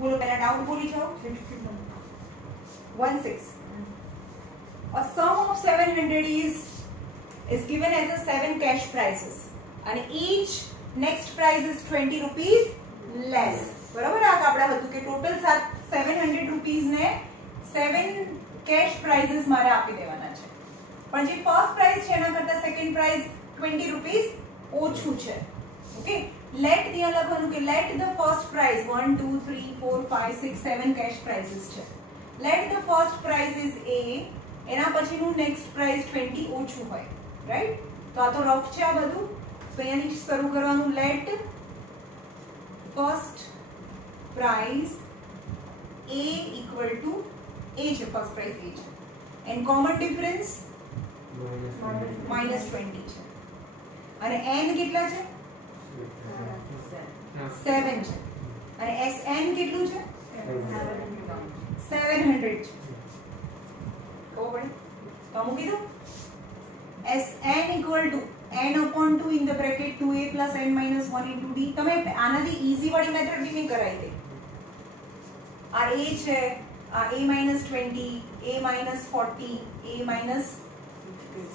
बोलो पहला डाउन बोली जाओ. 16. A sum of 700 is given as a 7 cash prizes and each next prize is 20 rupees less. बराबर आ आपड़ा હતું કે ટોટલ 700 rupees ને 7 cash prizes મારે આપી દેવાના છે. પણ જે ફર્સ્ટ પ્રાઇઝ છે એના કરતા સેકન્ડ પ્રાઇઝ 20 rupees ઓછું છે. ઓકે, લેટ ત્યાં લખવાનું કે late the first prize 1 2 3 4 5 6 7 cash prizes છે. Late the first prize is A, એના પછીનું નેક્સ્ટ પ્રાઇઝ 20 ઓછું હોય. રાઈટ, તો આ તો રફ છે આ બધું. તો અહીંયાથી શરૂ કરવાનું. Let first prize A equal to A છે, ફર્સ્ટ પ્રાઇઝ A છે એન્ડ કોમન ડિફરન્સ -20 છે. અને n કેટલા છે? 7 છે. અને Sn કેટલું છે? 700 છે. કહો પડે તો મૂકી દો. Sn equal to n/2 in the bracket 2a plus n minus 1 into d. તમે આનાથી ઈઝી વાળી મેથડ બી નહીં કરાઈ દે. આ a છે, આ a minus 20, a minus 40, a minus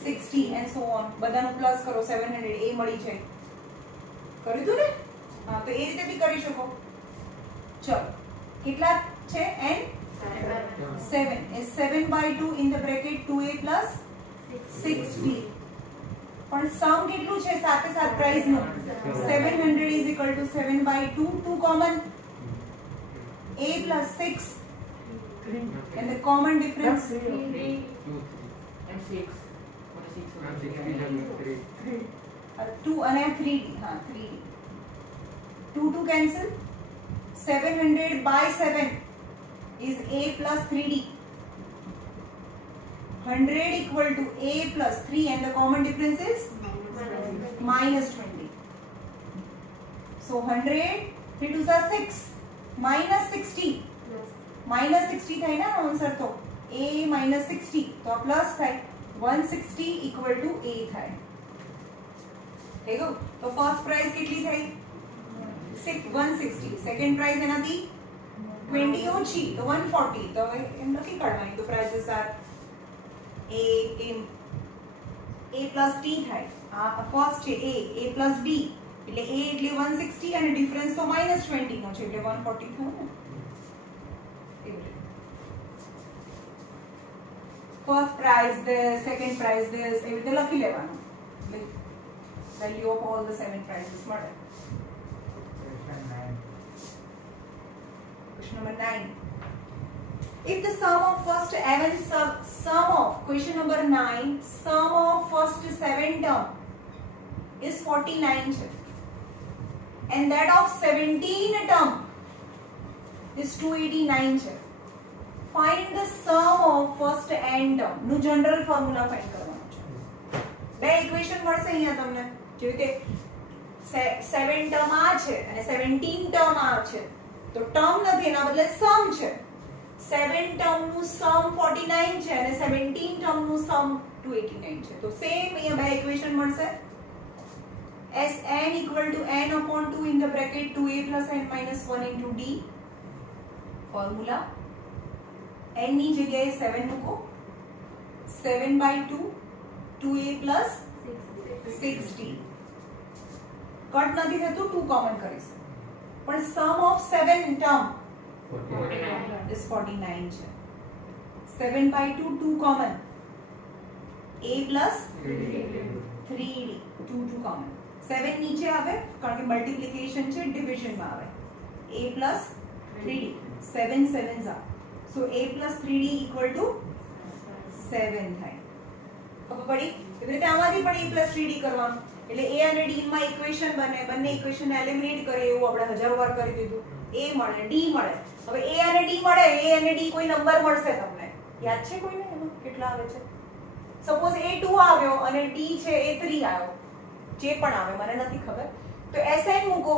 60 and so on. બધાનું પ્લસ કરો 700 a મળી જાય. કર્યું તું ને? હા, તો એ રીતે બી કરી શકો. ચલો, કેટલા છે? n 7 is 7/2 in the bracket 2a plus 6b. પણ સમ કેટલું છે? સાથે સાથ પ્રાઇસ નું 700 is equal to 7/2, 2 common, a plus 6 and the common difference 3 and 6. 2 and 3d. हाँ, 3d. 2 cancel. 700 by 7 is a plus 3d. 100 equal to a plus 3 and the common difference is -20. So 100, 3 2s are 6, -60. -60 થાય ને answer. તો a -60 તો plus થાય. 160 equal to a થાય. થઈ ગયું. તો ફર્સ્ટ પ્રાઇસ કેટલી થઈ? 160. સેકન્ડ પ્રાઇસ એનાથી 20 ઓછી તો 140. તો હવે એમ લખી કાઢવાની. તો prices are a plus t થાય. આ ફર્સ્ટ છે a plus b એટલે a એટલે 160 અને ડિફરન્સ તો -20 નો છે એટલે 140 થયો ને. First prize this, second prize this, એવી રીતે લખી લેવાનું. Value of all the 7 prizes મળે. Question number 9. If the sum of first question number 9, sum of first 7 term is 49 છે and that of 17 term is 289 છે. Find the sum of first n term નું general formula find કરવાનું છે. બે equation મળશે અહીંયા તમને. જે રીતે 7 ટર્મ આ છે અને 17 ટર્મ આ છે તો ટર્મ નથી, એના બદલે સમ છે. 7 ટર્મ નું સમ 49 છે અને 17 ટર્મ નું સમ 289 છે. તો સેમ અહીંયા બે ઇક્વેશન મળશે. Sn equal to n/2 in the bracket 2a plus n minus 1 into d. Formula n ની જગ્યાએ 7 મૂકો. 7/2 2a plus 60. કટ નથી થતું, 2 કોમન કરીશું. પણ સમ ઓફ 7 ટર્મ is 49 છે. 7/2 2 common, a plus 3d 2 common. 7 નીચે આવે કારણ કે મલ્ટીપ્લિકેશન છે, ડિવિઝન માં આવે. a plus 3d 7 7s are. So a plus 3d equal to 7 થાય. ખબર પડી? એવી રીતે આમાંથી પણ a plus 3d કરવાનું એટલે a અને d માં ઇક્વેશન બને. બંને ઇક્વેશન એલિમિનેટ કરે એવું આપણે હજારો વાર કરી દીધું. a મળે, d મળે. હવે a અને d મળે, a અને d કોઈ નંબર મળશે તમને. યાદ છે કોઈને એમાં કેટલા આવે છે? સપોઝ a 2 આવ્યો અને d છે a 3 આવ્યો. જે પણ આવે મને નથી ખબર. તો Sn મૂકો.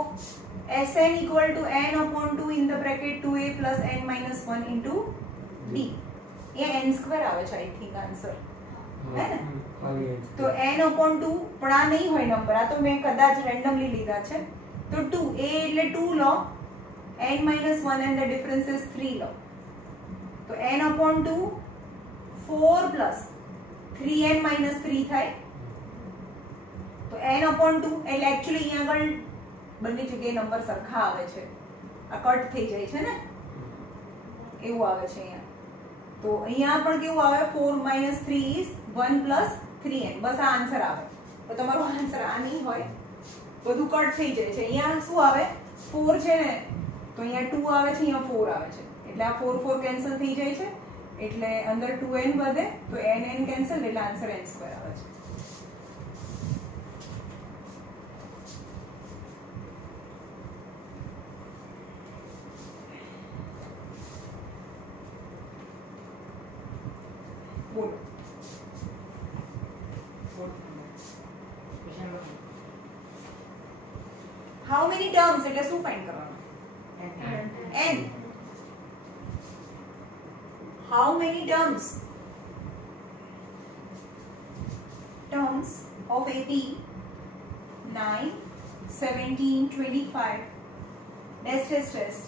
Sn equal to n/2 in the bracket 2a plus n minus 1 into d. ये n square આવે છે आई थिंक आंसर है ना. तो n/2 પણ આ નહીં હોય નંબર, આ તો મેં કદાચ રેન્ડમલી લીધા છે. તો 2 a એટલે 2 લો n minus 1 and the difference is 3 लो तो n upon 2 4 plus 3n minus 3 થાય તો n upon 2 એટલે एक्चुअली અહીંયા આગળ બંને જગ્યાએ નંબર સરખા આવે છે આ કટ થઈ જાય છે ને એવું આવે છે અહીંયા તો અહીંયા પણ કેવું આવે 4 minus 3 is 1 plus 3n બસ આ આન્સર આવે તો તમારો આન્સર આ નહીં હોય બધું કટ થઈ જાય છે અહીંયા શું આવે 4 છે ને તો અહીંયા 2 આવે છે અહીંયા 4 આવે છે એટલે આ 4 4 કેન્સલ થઈ જાય છે એટલે અંદર 2n વધે તો n કેન્સલ એટલે આન્સર n સ્ક્વેર આવે છે બોલો how many terms એટલે શું ફાઇન્ડ કરવાનું n how many terms of AP 9 17 25 test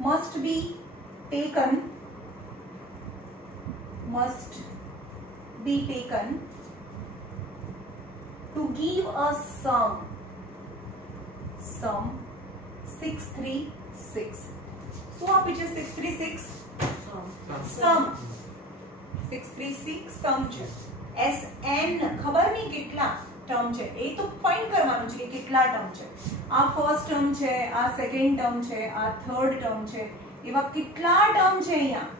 must be taken to give a sum 636 શું આપી છે 636 sum 636 sum છે SN ખબર નહીં કેટલા ટર્મ છે એ તો ફાઇન્ડ કરવાનું છે કે કેટલા ટર્મ છે આ ફર્સ્ટ ટર્મ છે આ સેકન્ડ ટર્મ છે આ થર્ડ ટર્મ છે એવા કેટલા ટર્મ છે અહીંયા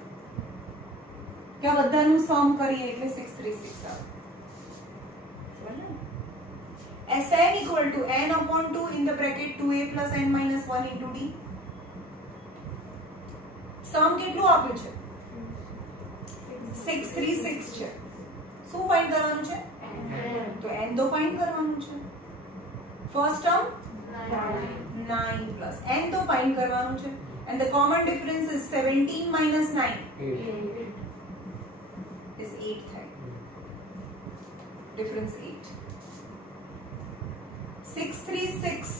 કે આ બધાનું સમ કરીએ એટલે 636 આવે Sn equal to n upon 2 in the bracket 2a plus n minus 1 into d સમ કેટલું આપ્યું છે 636 છે શું ફાઇન્ડ કરવાનું છે તો n તો ફાઇન્ડ કરવાનું છે ફર્સ્ટ ટર્મ 9 plus n તો ફાઇન્ડ કરવાનું છે and the common difference is 17 minus 9 is 8 થાય difference 8 636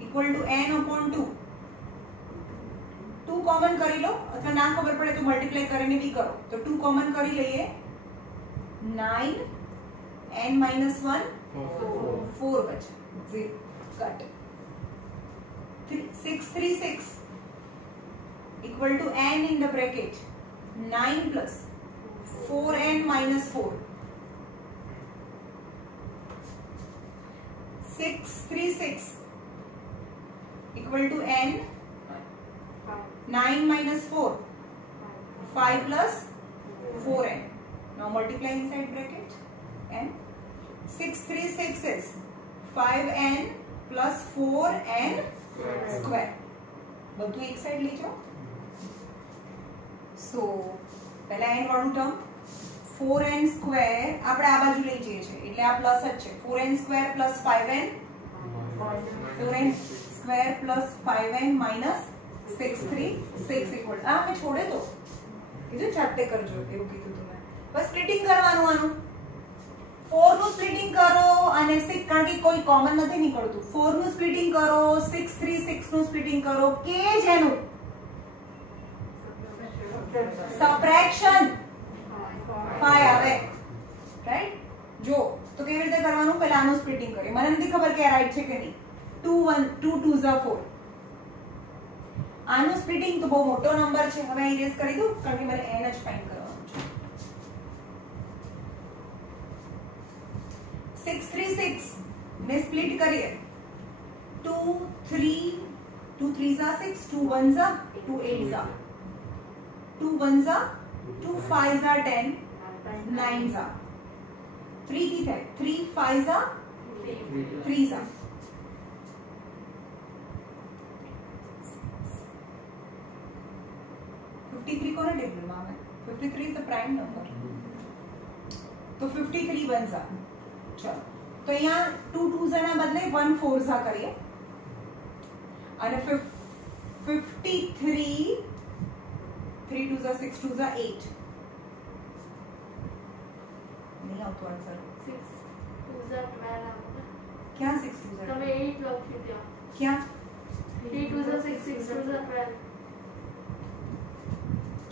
equal to n upon 2 2 common કરી લો અથવા ના ખબર પડે તો મલ્ટીપ્લાય કરીને બી કરો તો 2 कॉमन કરી લઈએ 9 n minus 1 4 બચે 0 cut 636 equal to n in the bracket 9 plus 4n minus 4 636 equal to n 9 minus 4 5 plus 4n now multiply inside bracket n 636 is 5n plus 4n square બધું એક સાઈડ લેજો so પહેલા n વાળું term 4n square આપણે આ બાજુ લઈ જઈએ છે એટલે આ પ્લસ જ છે 4n square plus 5n 4n square plus 5n minus 636 equal આ મેં છોડે તો કીધું જાતે કરજો એવું કીધું તમે બસ સ્પ્લિટિંગ કરવાનું આનું 4 નું સ્પ્લિટિંગ કરો અને 6 કારણ કે કોઈ કોમન નથી નીકળતું 4 નું સ્પ્લિટિંગ કરો 636 નું સ્પ્લિટિંગ કરો કે જેનું સબટ્રેક્શન 5 આવે રાઈટ જો તો કેવી રીતે કરવાનું પહેલા આનું સ્પ્લિટિંગ કરીએ મને નથી ખબર કે આ રાઈટ છે કે નહીં 2 2 4 આનું સ્પ્લિટિંગ તો બહુ મોટો નંબર છે હવે ઇરેઝ કરી દઉં કારણ કે મારે n જ ફાઇન્ડ કરવાનું છે 636 ને સ્પ્લિટ કરીએ 2 3 2 3s are 6 2 1s are 2 8s are 2 1s are 2 5s are 10 9s are 3 થી થાય 3 5s are 3s are 53 કોના ટેબલમાં આવે 53 is the prime number તો 53 બનશે ચલો તો અહીંયા 2 2s ના બદલે 1 4s કરીએ અને 53 3 2s 6 2s 8 नहीं આવતો આન્સર 6 2s 12 क्या 6 2s તમે 8 લખ્યું ત્યાં क्या 3 2 is 6 6 2 is 12.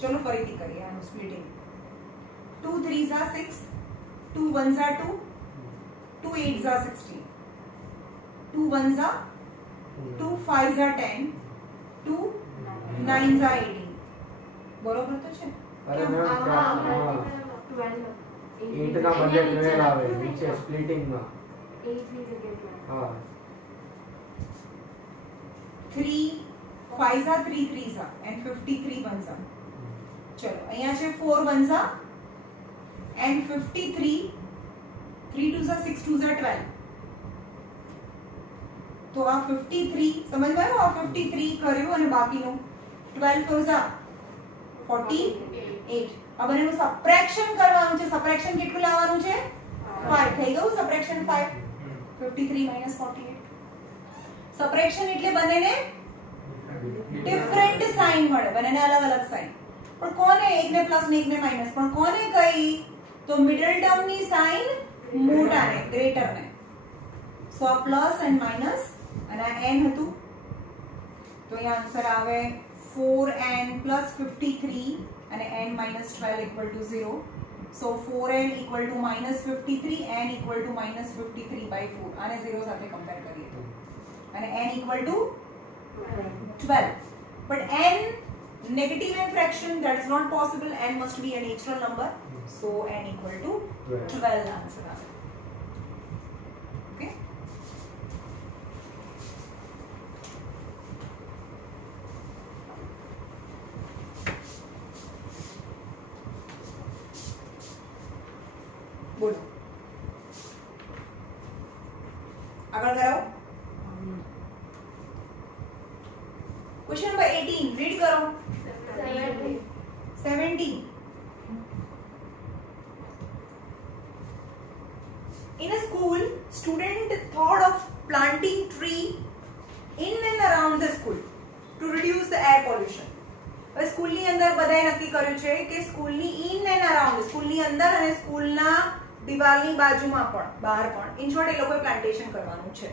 चलो फरीથી કરીએ આનું splitting 2 3s are 6 2 1s are 2 2 8s are 16 2 1s are 2 5s are 10 2 9s are 18 બરોબર તો છે અરે મેમ 12 8 ના બદલે 12 આવે નીચે સ્પ્લિટિંગ માં 8 ની જગ્યાએ 12. હા 3 5s are 3 3s are and 53 1s are चलो અહીંયા છે 4 1s are and 53 3 2s are 6 2s are 12 तो આ 53 समझ में आयो आ 53 કર્યું અને બાકીનો 12 4s are 48 अब એનું સબટ્રેક્શન કરવાનું છે સબટ્રેક્શન કેટલું લાવવાનું છે 5 થઈ ગયું સબટ્રેક્શન 5 53 48 સબટ્રેક્શન એટલે બંનેને ડિફરન્ટ સાઇન મળે બંનેને અલગ અલગ સાઇન પણ કોને એક ને પ્લસ ને એક ને માઈનસ પણ કોને કઈ તો મિડલ ટર્મ ની સાઇન મોટા ને ગ્રેટર ને સો આ પ્લસ એન્ડ માઈનસ અને આ n હતું તો અહીંયા આન્સર આવે 4n plus 53 and n minus 12 equal to 0. So 4n equal to minus 53, n equal to minus 53 by 4. આને 0 સાથે compare કરીએ તો અને n equal to 12. But n negative and fraction, that is not possible. N must be a natural number. So n equal to 12 answer આવે. Okay. बोलो आगे कराओ question number 18 read करो 70 in a school student thought of planting tree in and around the school to reduce the air pollution હવે school ની અંદર બધાએ નક્કી કર્યું છે કે સ્કૂલ ની ઇન એન્ડ અરાઉન્ડ સ્કૂલ ની અંદર અને સ્કૂલ ના દિવાલની બાજુમાં પણ બહાર પણ ઇન શોર્ટ એ લોકોએ પ્લાન્ટેશન કરવાનું છે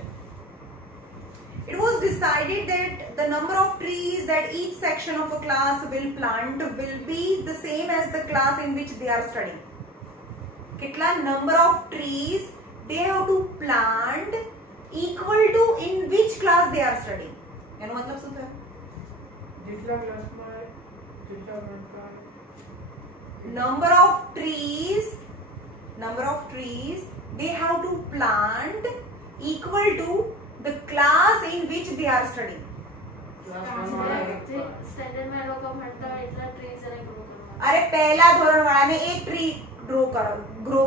It was decided that the number of trees that each section of a class will plant will be the same as the class in which they are studying. કેટલા number of trees they have to plant equal to in which class they are studying. એનો મતલબ શું થયો? जितना क्लासમાં जितना ગણતા number of trees they have to plant equal to the class in which they are studying. Standard માં લોકો ભણતા હોય એટલા ટ્રીઝ અને ગ્રો કરવાના. અરે પહેલા ધોરણ વાળાને એક ટ્રી ગ્રો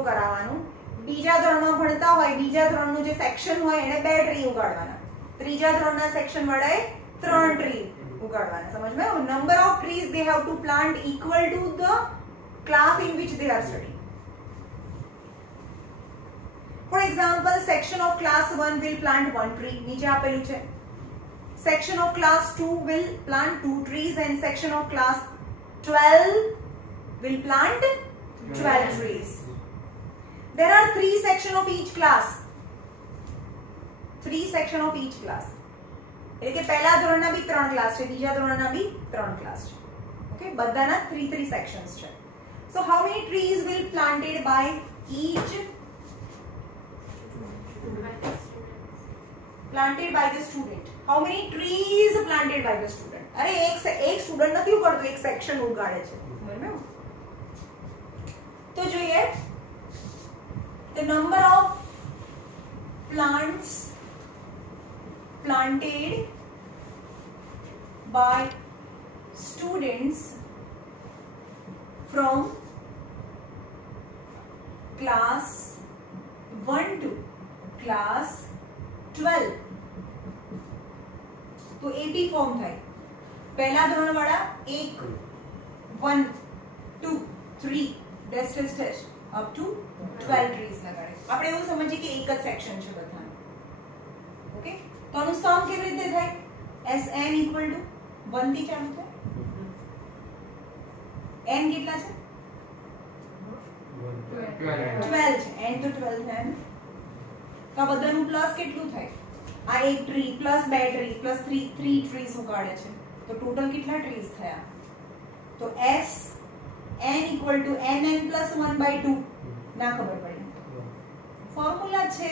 કરાવવાનું બીજા ધોરણમાં ભણતા હોય બીજા ધોરણનું જે સેક્શન હોય એને બે ટ્રી ઉગાડવાના ત્રીજા ધોરણના સેક્શન વાળાએ ત્રણ ટ્રી ઉગાડવાના સમજ में number of trees they have to plant equal to the class in which they are studying. For example, section of class 1 will plant one tree. નીચે આપેલું છે. Section of class 2 will plant two trees and section of class 12 will plant 12 trees. There are 3 sections of each class. 3 sections of each class. એટલે કે પહેલા ધોરણના બી 3 class છે બીજા ધોરણના બી 3 ક્લાસ છે. ઓકે બધાના 3 sections છે. So how many trees will planted by each planted by the student? How many trees planted by the student? अरे एक स्टूडेंट નથી ઉગાડતો એક સેક્શન ઉગાડે છે બરાબર તો જોઈએ the number of plants planted by students from class 1 to class 12 तो एपी फॉर्म થાય પહેલા ધોરણ વાળા 1 1 2 3 dash dash dash up to 12 trees લગાડે આપણે એવું સમજીએ કે એક જ સેક્શન છે બધાનો ઓકે તો આનું સમ કેવી રીતે થાય SN = 1 થી ચાલુ થાય n કેટલા છે 12 છે n તો 12 થાય તો આ બધાનું પ્લસ કેટલું થાય આ એક ટ્રી પ્લસ બે ટ્રી પ્લસ 3 ટ્રીઝ ઉગાડે છે તો ટોટલ કેટલા ટ્રીઝ થયા તો s n equal to nn plus 1/2 ના ખબર પડી ફોર્મ્યુલા છે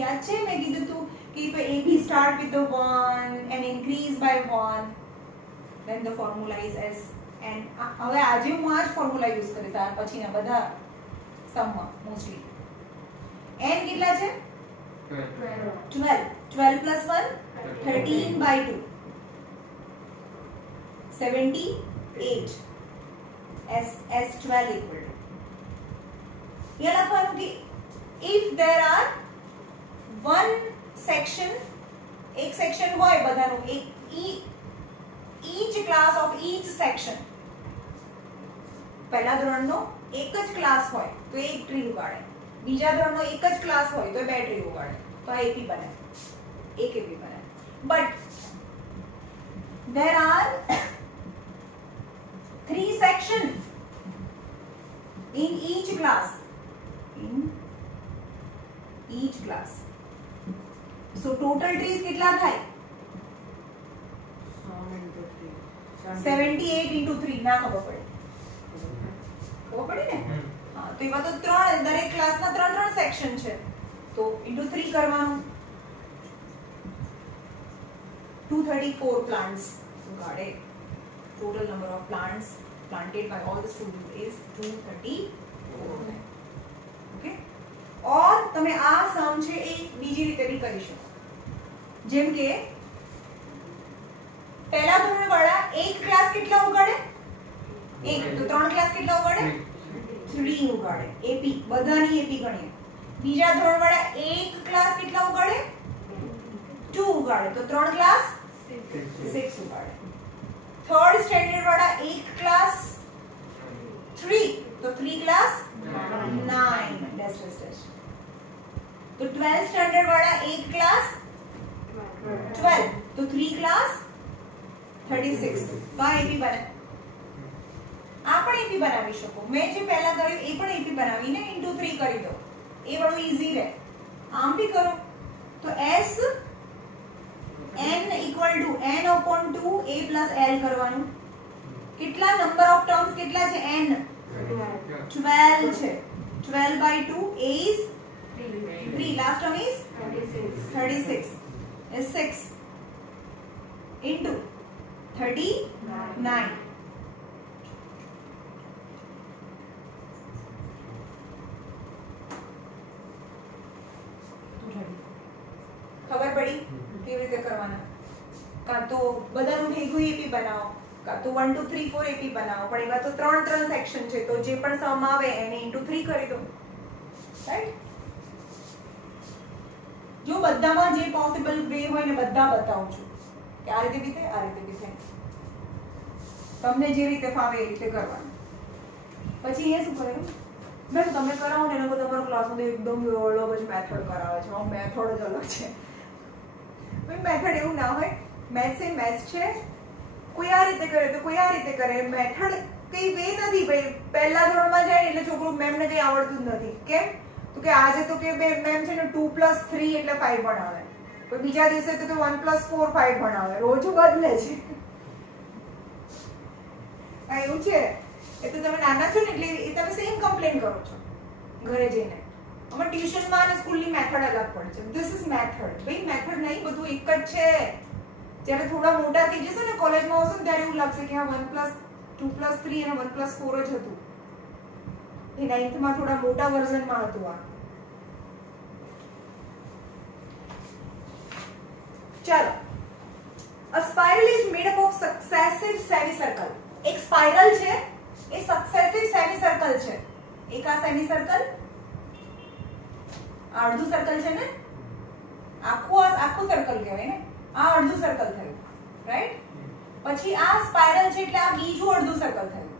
યાદ છે મેં કીધું તું કે if ab start with the 1 and increase by 1 then the formula is s and હવે આજે હું આ જ ફોર્મ્યુલા યુઝ કરીશ આ પછીના બધા સમમાં મોસ્ટલી n કેટલા છે 12 plus 1 13/2 78 s12 equal to ये લખવાનું કે if there are one section એક સેક્શન હોય બધાનું એક each class of each section પહેલા ધોરણનો એક જ ક્લાસ હોય તો એક ટ્રી ઉગાડે બીજા ધોરણનો એક જ ક્લાસ હોય તો બે ટ્રી ઉગાડે તો આ એપી બને એક એપી બને but there are 3 sections in each class so total trees કેટલા થાય 78 into 3 ના ખબર પડે ને હા તો એમાં તો ત્રણ દરેક ક્લાસમાં ત્રણ સેક્શન છે તો into 3 કરવાનું 234 plants got it total number of plants planted by all the students is 234 okay और તમે આ સમ છે એ બીજી રીતે બી કરી શકો જેમ કે પહેલા ધોરણ વાળા એક ક્લાસ કેટલા ઉગાડે એક તો ત્રણ ક્લાસ કેટલા ઉગાડે 3 ઉગાડે એપી બધાની એપી ગણીએ બીજા ધોરણ વાળા એક ક્લાસ કેટલા ઉગાડે 2 ઉગાડે તો ત્રણ ક્લાસ 6 ઉગાડે थर्ड स्टैंडर्ड वाला एक क्लास 3 तो 3 क्लास 9 डैश डैश डैश तो 12 स्टैंडर्ड वाला एक क्लास 12 तो 3 क्लास 36 तो આ એપી બને આ પણ એપી બનાવી શકો મેં જે પહેલા કર્યું એ પણ એપી બનાવીને * 3 કરી દો એ બડું ઈઝી રહે આમ भी કરો તો s n equal to n upon 2 a plus l કરવાનું કેટલા નંબર ઓફ ટર્મ્સ કેટલા છે n 12 છે 12 by 2 a is 3 last term is 36 is 6 into 39 ખબર પડી કેવી રીતે કરવાના કાં તો બધાનું ભેગું એપી બનાવો કાં તો 1 2 3 4 એપી બનાવો પણ એમાં તો ત્રણ સેક્શન છે તો જે પણ સમ આવે એને * 3 કરી દો રાઈટ જો બધામાં જે પોસિબલ વે હોય ને બધા બતાવું છું કે આ રીતે બી થાય આ રીતે બી થાય તમને જે રીતે ફાવે એ રીતે કરવાનું પછી એ શું કરેલું મેં તમે કરાવો ને એનો તમારો ક્લાસમાં એકદમ અલગ જ મેથડ કરાવે છે આ મેથડ જ અલગ છે મેથડ એવું ના હોય મેથ્સ એ મેથ્સ છે કોઈ આ રીતે કરે તો કોઈ આ રીતે કરે મેથડ કઈ વે નથી ભાઈ પહેલા ધોરણમાં જાય એટલે છોકરું મેમને કઈ આવડતું જ નથી કેમ તો કે આજે તો કે મેમ છે ને 2 + 3 એટલે 5 ભણાવે કોઈ બીજા દિવસે તો 1 + 4 5 ભણાવે રોજ બદલે છે આ એવું છે એ તો તમે નાના છો ને એટલે એ તમે સેમ કમ્પ્લેન કરો છો ઘરે જઈને અમાર ટ્યુશનમાં અને સ્કૂલની મેથડ અલગ પડે છે ધીસ ઇઝ મેથડ ભાઈ મેથડ નહીં બધું એક જ છે જ્યારે થોડા મોટા થઈ જશે ને કોલેજમાં આવશો ને ત્યારે એવું લાગશે કે હા 1 + 2 + 3 અને 1 + 4 જ હતું એ 9th માં થોડા મોટા વર્ઝનમાં હતું આ ચાલો a spiral is made up of successive semicircle એક સ્પાઇરલ છે એ સક્સેસિવ સેમિસર્કલ છે એક આ સેમિસર્કલ આ અડધું સર્કલ છે ને આખું સર્કલ કહેવાય ને આ અડધું સર્કલ થયું રાઈટ પછી આ સ્પાઇરલ છે એટલે આ બીજું અડધું સર્કલ થયું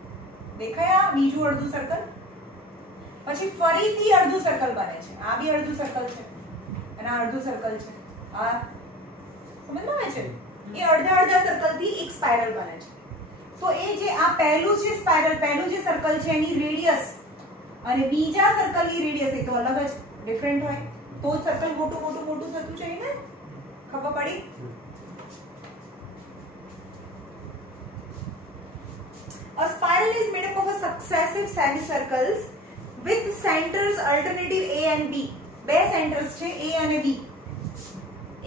દેખાય આ બીજું અડધું સર્કલ પછી ફરીથી અડધું સર્કલ બને છે આ બી અડધું સર્કલ છે અને આ અડધું સર્કલ છે આ સમજમાં આવે છે એ અડધા સર્કલ થી એક સ્પાઇરલ બને છે તો એ જે આ પહેલું છે સ્પાઇરલ પહેલું જે સર્કલ છે એની રેડિયસ અને બીજા સર્કલની રેડિયસ એ તો અલગ જ ડિફરન્ટ હોય તો સર્કલ મોટું થતું જાય ને ખબર પડી? A spiral is made up of a successive semicircles with centers alternative A and B. બે સેન્ટર્સ છે A અને B.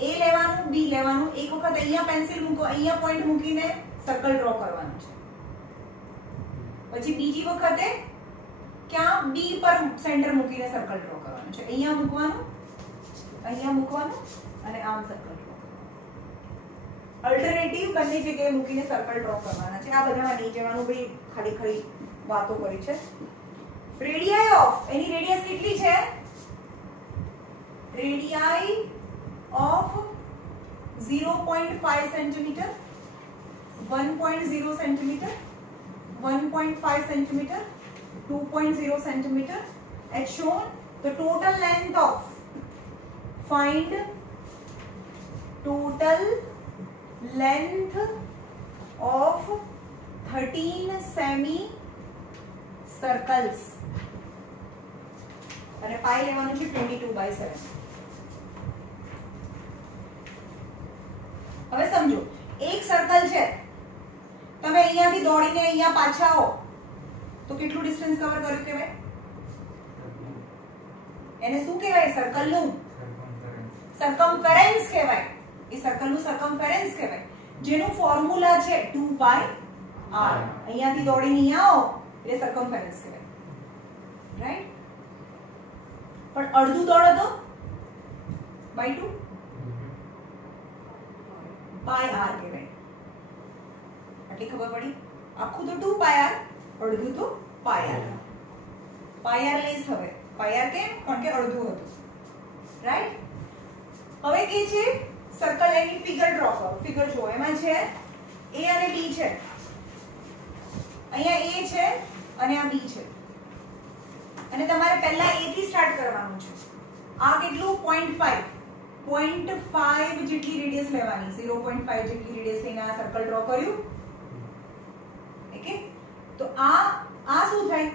A લેવાનું, B લેવાનું. એક વખત અહીંયા પેન્સિલ મૂકો, અહીંયા પોઈન્ટ મૂકીને સર્કલ ડ્રો કરવાનું છે. પછી બીજી વખતે ક્યાં B પર સેન્ટર મૂકીને સર્કલ ડ્રો કરવાનું છે. અહીંયા મૂકવાનું અને આમ સર્કલ ડ્રો કરવાનું. અલ્ટરનેટિવ બંને જગ્યાએ મૂકીને સર્કલ ડ્રો કરવાના છે. આ બધામાં નહીં જવાનું ભાઈ, ખાલી વાતો કરી છે. રેડિયાઈ ઓફ, એની રેડિયસ કેટલી છે? Radii of 0.5 centimetre, 1.0 centimetre, 1.5 centimetre, 2.0 centimetre. as shown. The total length of, find total length of 13 semi circles અને પાઈ લેવાનું છે 22/7. હવે સમજો, એક સર્કલ છે, તમે અહીંયાથી દોડીને અહીંયા પાછા આવો તો કેટલું ડિસ્ટન્સ કવર કર્યું કહેવાય? એને શું કહેવાય? સર્કલનું સર્કમ્ફરન્સ કહેવાય. એ સર્કલનું સર્કમ્ફરન્સ કહેવાય, જેનું ફોર્મ્યુલા છે 2πr. અહીંયાથી દોડીને અહીંયા આવો એટલે સર્કમ્ફરન્સ કહેવાય, રાઈટ? પણ અડધું દોડો તો /2 πr કહેવાય. આટલી ખબર પડી? આખું તો 2πr, અડધું તો πr. πr લઈશ હવે. πr કેમ? કારણ કે અડધું હતું, રાઈટ? હવે કે છે સર્કલ, એની ફિગર ડ્રો કરો. ફિગર જુઓ, એમાં છે A અને B છે. અહીંયા A છે અને આ B છે. અને તમારે પહેલા A થી સ્ટાર્ટ કરવાનું છે. આ કેટલું? 0.5 જેટલી રેડિયસ લેવાની. 0.5 જેટલી રેડિયસ લઈને આ સર્કલ ડ્રો કર્યું. ઓકે, તો આ શું થાય?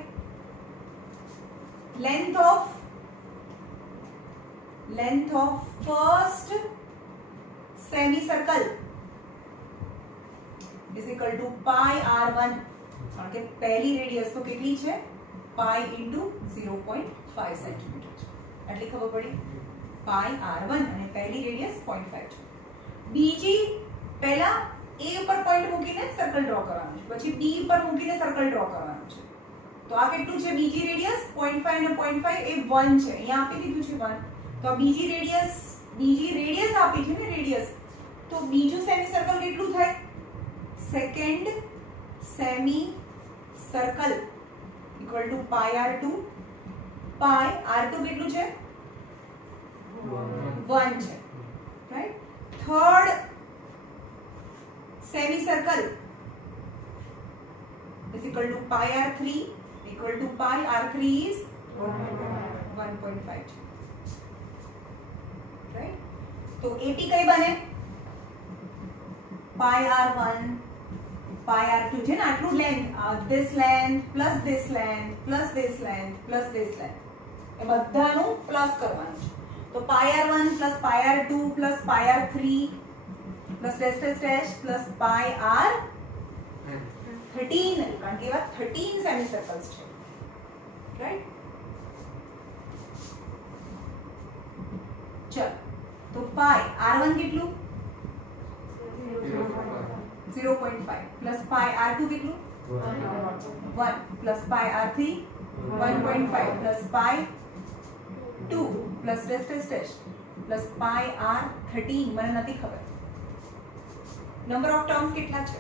length of first semicircle is equal to pi r1. કારણ કે પહેલી રેડિયસ તો કેટલી છે? pi into 0.5 સેન્ટીમીટર છે. આટલી ખબર પડી? pi r1 અને પહેલી રેડિયસ 0.5 છે. બીજી પહેલા A ઉપર પોઈન્ટ મૂકીને સર્કલ ડ્રો કરવાનું છે, પછી B પર મૂકીને સર્કલ ડ્રો કરવાનું છે. તો આ કેટલું છે? બીજી રેડિયસ 0.5 અને 0.5 એ 1 છે. અહીંયા આપી દીધું છે 1. તો બીજી રેડિયસ આપી છે ને, રેડિયસ. તો બીજું સેમી સર્કલ કેટલું થાય? Second semi circle equal to pi r2. Pi r2 કેટલું છે? 1 છે, right? Third semi circle is equal to pi r3 equal to pi r3 is 1.5 છે, રાઈટ? તો AP કઈ બને? pi r1 pi r2 છે ને, આટલું length, this length plus this length plus this length plus this length, એ બધાનું plus કરવાનું છે. તો pi r1 plus pi r2 plus pi r3 plus dash dash dash plus pi r13, કારણ કે એવા 13 સેમી સર્કલ્સ છે, રાઈટ? ચલ, તો પાઈ r1 કેટલું? 0.5 plus pi r2 કેટલું? 1 plus pi r3 1.5 plus pi 2 plus dash dash dash plus pi r13. મને નથી ખબર નંબર ઓફ ટર્મ્સ કેટલા છે?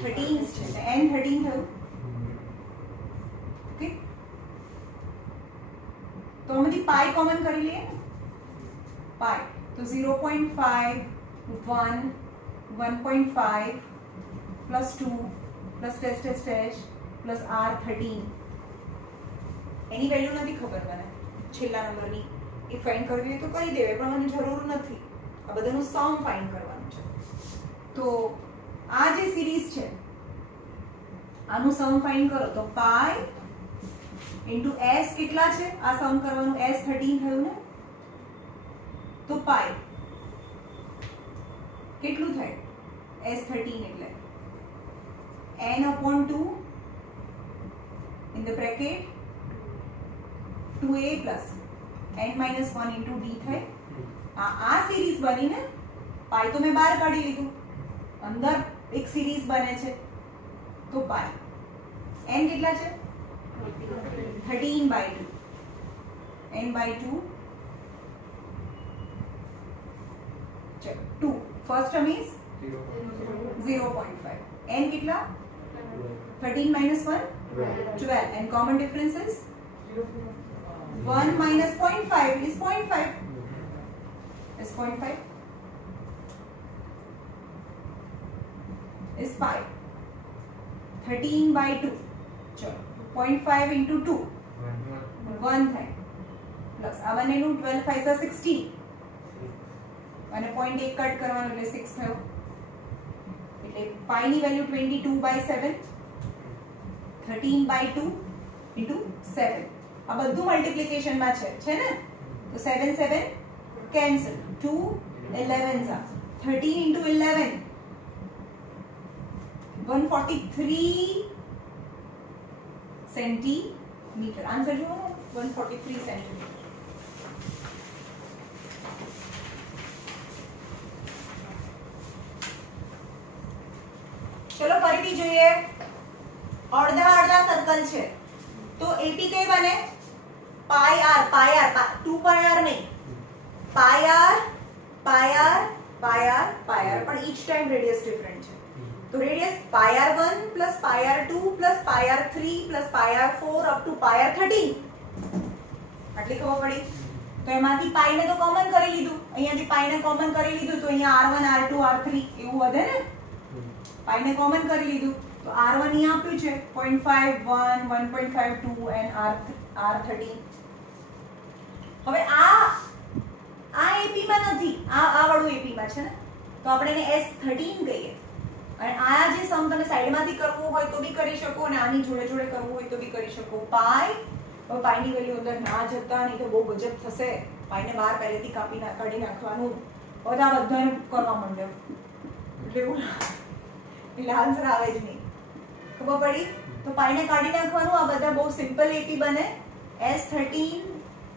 13 છે, n13 થયું. ઓકે, તો આમાંથી પાઈ કોમન કરી લઈએ ને. પાઈ તો 0.5 1 1.5 plus 2 plus dash dash dash plus r13. એની વેલ્યુ નથી ખબર મને, છેલ્લા નંબરની. એ ફાઇન્ડ કરવી હોય તો કરી દેવાય, પણ મને જરૂર નથી. આ બધાનું સમ ફાઇન્ડ કરવાનું છે. તો આ જે સિરીઝ છે આનું સમ ફાઇન્ડ કરો તો પાઈ ઇન્ટુ s કેટલા છે? આ સમ કરવાનું, s 13 થયું ને, તો પાઈ કેટલું થાય S13 એટલે n/2 in the bracket 2a plus n-1 into d થાય આ સિરીઝ બની ને પાઈ તો મેં બહાર કાઢી લીધું અંદર એક સિરીઝ બને છે તો પાઈ n કેટલા છે 13/2 n/2 check 2 first term is 0.5 n kitla 13 minus 1 12 and common difference is 1 minus 0.5 is 0.5 is 0.5 is 5 13/2 चलो 0.5 into 2 1 થાય પ્લસ આ બંનેનું 12 5 16 અને 0.1 કટ કરવાનો એટલે 6 થયો એટલે પાઈ ની વેલ્યુ 22/7 13/2 into 7 આ બધું મલ્ટીપ્લિકેશન માં છે ને તો 7 7 cancel 2 11s are 13 into 11 143 centimetre answer जो है 143 सेंटीमीटर चलो फरीथी જોઈએ અડધા અડધા સર્કલ છે તો એપી કઈ બને પાઈ આર 2 r નહીં પાઈ r પણ each time radius different છે तो radius pi r1 plus pi r2 plus pi r3 plus pi r4 up to pi r13 આટલી ખબર પડી તો એમાંથી પાઈ ને તો કોમન કરી લીધું અહીંયાથી પાઈ ને કોમન કરી લીધું તો અહીંયા r1 r2 r3 એવું વધે ને પાઈ ને કોમન કરી લીધું તો r1 અહીંયા આપ્યું છે 0.51 1.52 and r13 હવે આ એપી માં નથી આ વાળું એપી માં છે ને તો આપણે એને S13 કહીએ અને આ જે સમ તમે સાઈડમાંથી કરવું હોય તો બી કરી શકો અને આની જોડે જોડે કરવું હોય તો બી કરી શકો પાઈ હવે પાઈની વેલ્યુ અંદર ના જતા નહીં તો બહુ ગજબ થશે પાઈને બહાર પહેલેથી કાઢી નાખવાનું હવે આ બધાને કરવા માંડ્યો એટલે આન્સર આવે જ નહીં ખબર પડી તો પાઈને કાઢી નાખવાનું આ બધા બહુ સિમ્પલ એપી બને S13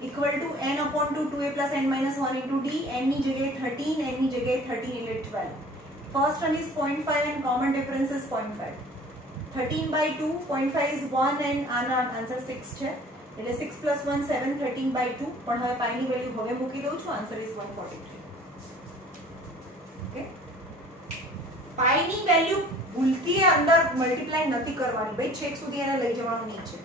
equal to n/2 2a plus n-1 into d n ની જગ્યાએ 13 n ની જગ્યાએ 13 એટલે 12 First one is 0.5 and common difference is 0.5. 13/2, 0.5 is 1 and answer 6 છે. એટલે 6 plus 1 7 13/2 પણ હવે પાઈ ની વેલ્યુ હવે મૂકી દઉં છું આન્સર ઇઝ 143. ઓકે પાઈ ની વેલ્યુ ભૂલથી અંદર મલ્ટીપ્લાય નથી કરવાની ભાઈ છેક સુધી એને લઈ જવાનું નહીં છે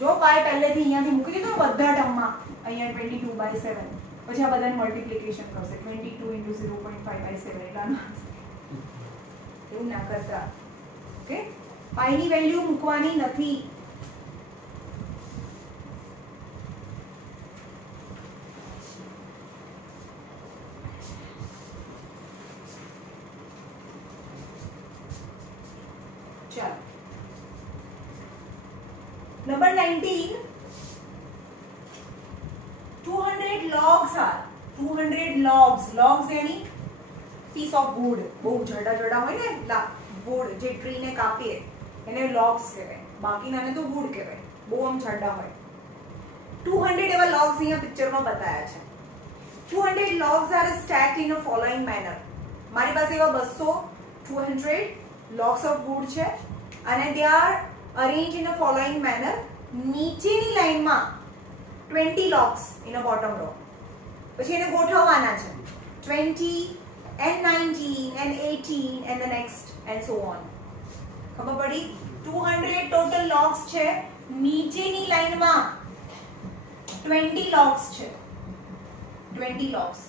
જો પાઈ પહેલેથી અહીંયાથી મૂકી દીધું બધા ટર્મમાં અહીંયા 22/7 પછી આ બધાને મલ્ટીપ્લિકેશન કરશે 22 into 0.5/7 એટલા એવું ના કરતા ઓકે પાઈની વેલ્યુ મૂકવાની નથી ચાલો નંબર 19 200 logs are 200 logs यानी piece of wood બહુ જડા હોય ને wood જે ટ્રી ને કાપીએ એને logs કહેવાય બાકીનાને તો wood કહેવાય બહુ આમ જડા હોય 200 એવા logs અહીંયા પિક્ચરમાં બતાયા છે 200 logs are stacked in a following manner મારી પાસે એવા 200 logs of wood છે અને they are arranged in a following manner નીચેની લાઈનમાં 20 logs in a bottom row પછી એને ગોઠવવાના છે 20 and 19 and 18 and the next and so on ખબર પડી 200 total logs છે નીચેની લાઈનમાં 20 logs છે 20 logs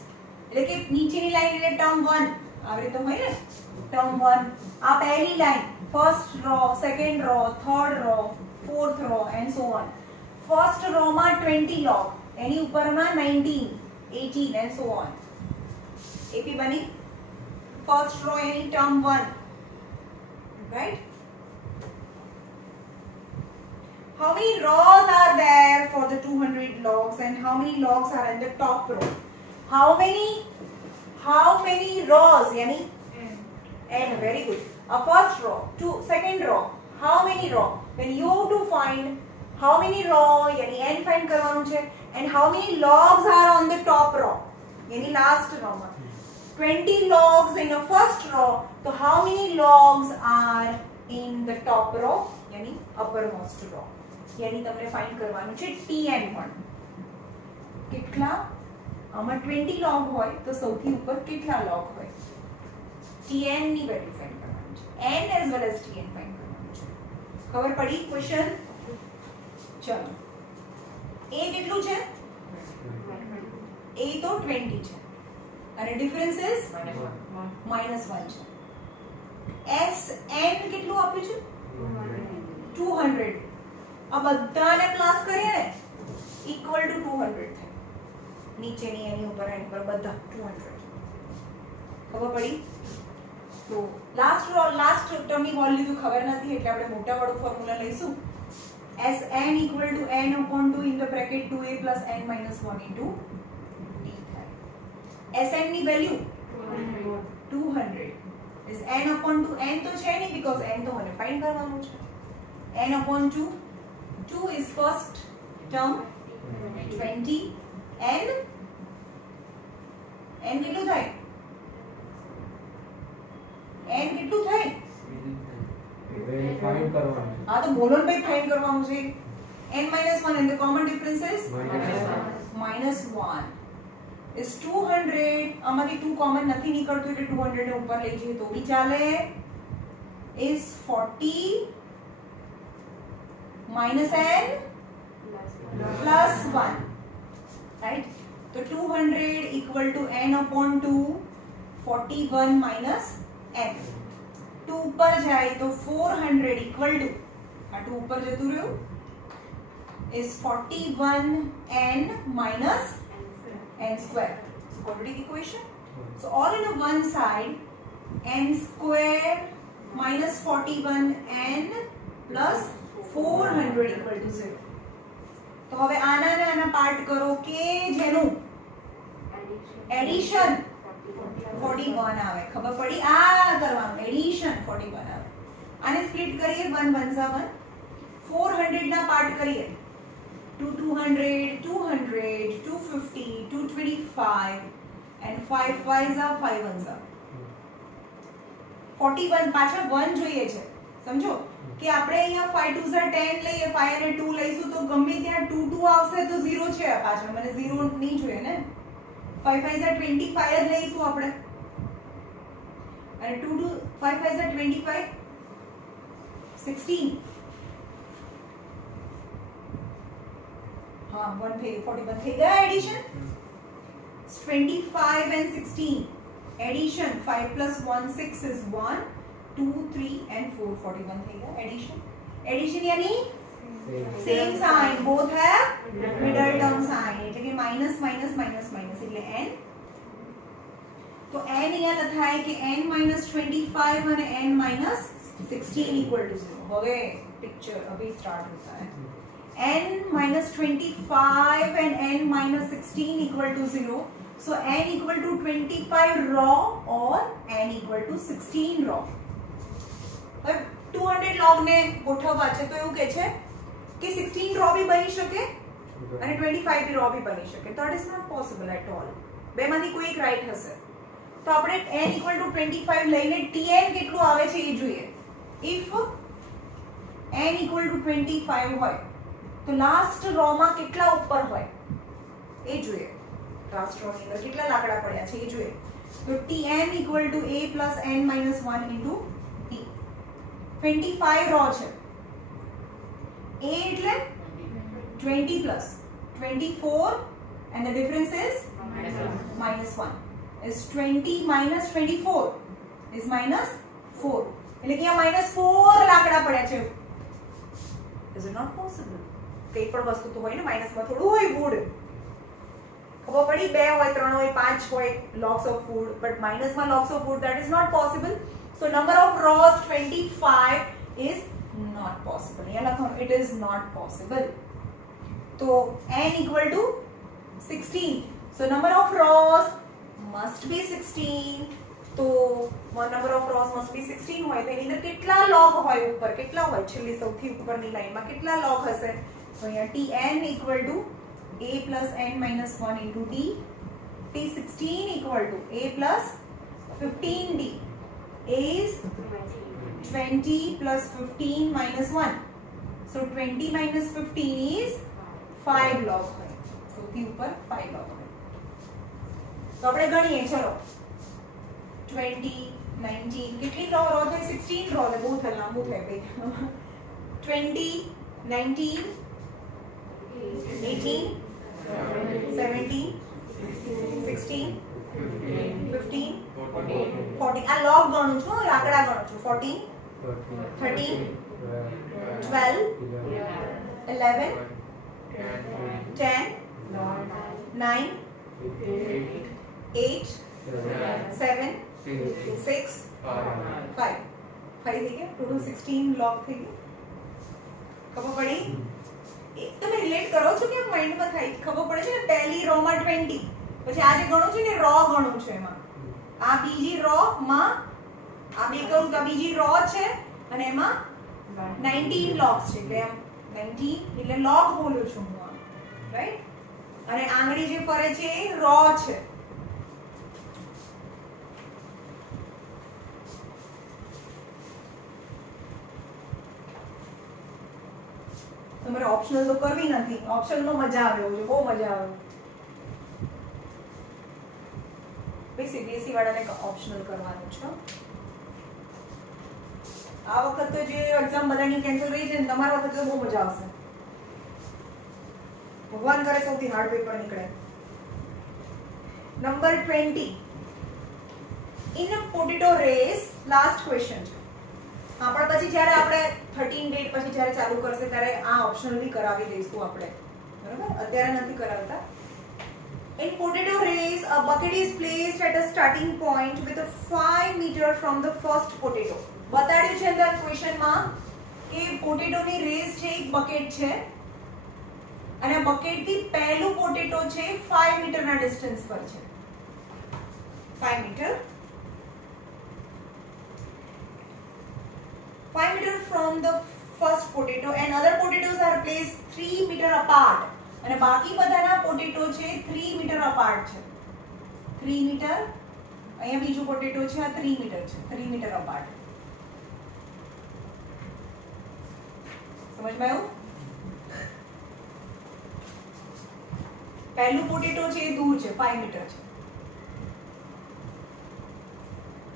એટલે કે નીચેની લાઈન એટલે ટર્મ 1 આવી રીતે હોય ને ટર્મ 1 આ પહેલી line first row second row third row fourth row and so on first row में 20 log एनी ऊपर में 19 18 and so on एपी बनी फर्स्ट रो एनी term 1 right how many rows are there for the 200 logs and how many logs are in the top row how many rows यानी n, very good. A first row to second row, how many row? When you have to find how many row यानी n find करवानु છે, and how many logs are on the top row यानी last row માં 20 logs in a first row, so how many logs are in the top row यानी uppermost row यानी તમને find કરવાનું છે tn પણ કેટલા આમાં 20 log હોય તો સૌથી ઉપર કેટલા log હોય tn ની વેલ્યુ ફાઇન્ડ કરવાની છે n as well as tn find કરવાનું છે ખબર પડી ક્વેશ્ચન ચલો a કેટલું છે a તો 20 છે અને ડિફરન્સ ઇઝ -1 છે sn કેટલું આપ્યું છે 200 આ બધાને પ્લસ કરીએ ને ઇક્વલ ટુ 200 થાય નીચેની એની ઉપર એની પર બધા 200 ખબર પડી તો લાસ્ટ ટર્મની વેલ્યુ તો ખબર નથી એટલે આપણે મોટા વાળો ફોર્મ્યુલા લઈશું sn equal to n upon 2 in the bracket 2a plus n minus 1 into d થાય sn ની value 200 is n upon 2 n તો છે નહીં because n તો મને ફાઇન્ડ કરવાનું છે n upon 2 2 is first term 20 n કેટલું થાય n કેટલું થાય ફાઇન્ડ કરવાનું હા તો બોલો ને ભાઈ ફાઇન્ડ કરવાનું છે n minus 1 and the common difference is -1 is 200 આમાંથી 2 કોમન નથી નીકળતું એટલે 200 ને ઉપર લઈ જઈએ તો બી ચાલે is 40 minus n plus 1 right so 200 equal to n upon 2 41 minus n 2 ઉપર જાય તો 400 equal to આ 2 ઉપર જતું રહ્યું is 41 n minus n square already equation so all in one side n square minus 41 n plus 400 equal to 0 તો હવે આના ને આના પાર્ટ કરો કે જેનું એડિશન 41 આવે ખબર પડી આ કરવાનું એડિશન 41 આવે આને સ્પ્લિટ કરીએ 1 1 1 400 ના પાર્ટ કરીએ 200 200 250 225 and 5 5s are 5 1s are 41 પાછળ 1 જોઈએ છે સમજો કે આપણે અહીંયા 5 2s are 10 લઈએ 5 અને 2 લઈશું તો ગમે ત્યાં 2 2 આવશે તો 0 છે પાછળ મને 0 નહીં જોઈએ ને 5 5s are 25 જ લઈશું આપણે અને 2 2 5 5s are 25 16 हाँ 1 થઈ 41 થઈ ગયા addition 25 and 16 addition 5 plus 1 6 is 1 2 3 and 4 41 થઈ ગયા addition यानी same sign both have middle term sign એટલે કે minus minus minus minus એટલે n તો n અહીંયા લખાય કે n minus 25 અને n minus 16 equal to 0 હવે पिक्चर अभी स्टार्ट होता है n minus 25 and n minus 16 equal to 0 so n equal to 25 raw or n equal to 16 raw 200 log ને ગોઠવવા છે તો એવું કહે છે કે 16 raw भी બની શકે અને 25 भी raw भी બની શકે that is not possible at all બેમાંથી કોઈ એક રાઈટ હશે તો આપણે n equal to 25 લઈને tn કેટલું આવે છે એ જોઈએ if n equal to 25 હોય તો લાસ્ટ રો માં કેટલા ઉપર હોય એ જોઈએ લાસ્ટ રો ની અંદર કેટલા લાકડા પડ્યા છે એ જોઈએ તો tn equal to a plus n minus 1 into t 25 row છે a એટલે 20 plus 24 and the difference is minus 1 is 20 minus 24 is minus 4 એટલે કે આ minus 4 લાકડા પડ્યા છે is it not possible કઈ પણ વસ્તુ તો હોય ને માઈનસ માં થોડું હોય વુડ ખબર પડી 2 હોય 3 હોય 5 હોય logs of wood but minus માં logs of wood that is not possible so number of rows 25 is not possible यहाँ लखो it is not possible तो n equal to 16 So number of rows must be 16. तो number of rows must be 16 હોય તો એની અંદર કેટલા log હોય ઉપર કેટલા હોય છેલ્લી સૌથી ઉપરની લાઈનમાં કેટલા log હશે તો અહીંયા tn equal to a plus n minus 1 into d, t16 equal to a plus 15d is 20 plus 15 minus 1. So 20 minus 15 is 5 log હોય સૌથી ઉપર 5 log હોય તો આપણે ગણીએ ચલો 20 19 કેટલી રો થાય 16 રો છે બહુ લાંબુ થાય ભાઈ 20 19 18 17 16 15 14 આ log ગણું છું આંકડા ગણું છું 14 13 12 11 10 9 8 7 6 5 થઈ ગયા ટોટલ 16 log થઈ ગયું ખબર પડી તમે રિલેટ કરો છો કે માઇન્ડમાં થાય ખબર પડે છે ને પહેલી રો માં 20 પછી આ જે ગણું છું ને રો ગણું છું એમાં આ બીજી રો માં આ બે કહું તો બીજી રો છે અને એમાં 19 logs છે એટલે એમ 19 એટલે log બોલું છું હું રાઈટ અને આંગળી જે ફરે છે એ રો છે તમારે ઓપ્શનલ તો કરવી નથી ઓપ્શનલ નો મજા આવે એવું છે બહુ મજા આવે ભાઈ સીબીએસઈ વાળાને ઓપ્શનલ કરવાનું છે આ વખત તો જે એક્ઝામ બધાની કેન્સલ રહી છે ને તમારા વખતે તો બહુ મજા આવશે ભગવાન કરે સૌથી હાર્ડ પેપર નીકળે number 20 in a potato race last question છે હા પણ પછી જ્યારે આપણે 13 ડેટ પછી જ્યારે ચાલુ કરશે ત્યારે આ ઓપ્શનલ બી કરાવી દઈશું આપણે બરાબર અત્યારે નથી કરાવતા In potato race, a bucket is placed at a starting point with a 5 meter from the first potato. बताड़िયું છે અંદર ક્વેશ્ચન માં કે પોટેટો ની રેસ છે એક બકેટ છે અને આ બકેટ થી પહેલું પોટેટો છે 5 મીટર ના ડિસ્ટન્સ પર છે 5 metre 5 meter from the first potato and other potatoes are placed 3 meter apart અને બાકી બધાના પોટેટો છે 3 મીટર અપાર્ટ છે 3 મીટર અહીંયા બીજો પોટેટો છે આ 3 મીટર છે 3 મીટર અપાર્ટ સમજમાં આવ્યું પહેલું પોટેટો છે એ દૂર છે 5 મીટર છે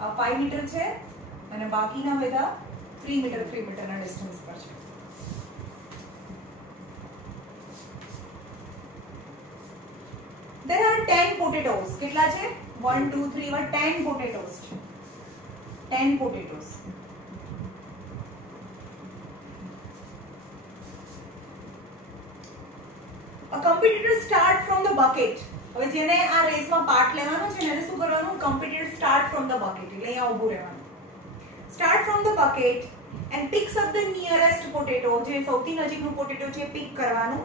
આ 5 મીટર છે અને બાકીના બધા 3 મીટર ના ડિસ્ટન્સ પર છે There are 10 potatoes. કેટલા છે 1 2 3 માં 10 potatoes છે 10 potatoes. A competitor start from the bucket. હવે જેને આ રેસમાં પાર્ટ લેવાનો છે એને શું કરવાનું competitor start from the bucket એટલે અહીંયા ઊભું રહેવાનું start from the bucket and picks up the nearest potato જે સૌથી નજીકનું પોટેટો છે પિક કરવાનું